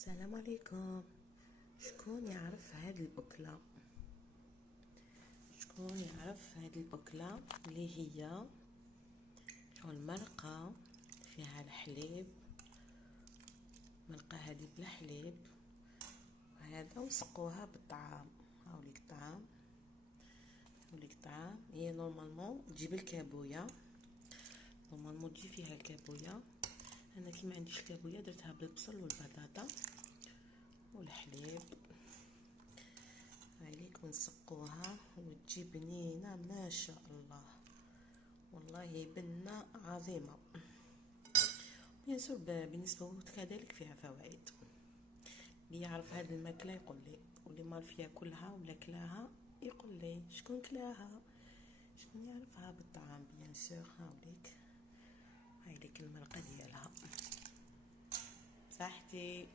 السلام عليكم. شكون يعرف هاد الأكلة؟ شكون يعرف هاد الأكلة اللي هي المرقة فيها الحليب، مرقة هادي بلا حليب وهذا وسقوها بالطعام. هاوليك الطعام، هاوليك الطعام. هي نورمالمون تجيب الكابوية، نورمالمون تجي فيها الكابوية. انا كي ما عنديش الكابوية درتها بالبصل والبطاطا والحليب عليك ونسقوها وتجي بنينه ما شاء الله، والله بنه عظيمه. بيان سور بالنسبه كذلك فيها فوائد. اللي يعرف هذه الماكله يقول لي، واللي ما عرف ياكلها ولا كلاها يقول لي شكون كلاها، شكون يعرفها بالطعام. بيان سور هاوليك، هايليك المرقه ديالها. صحتي.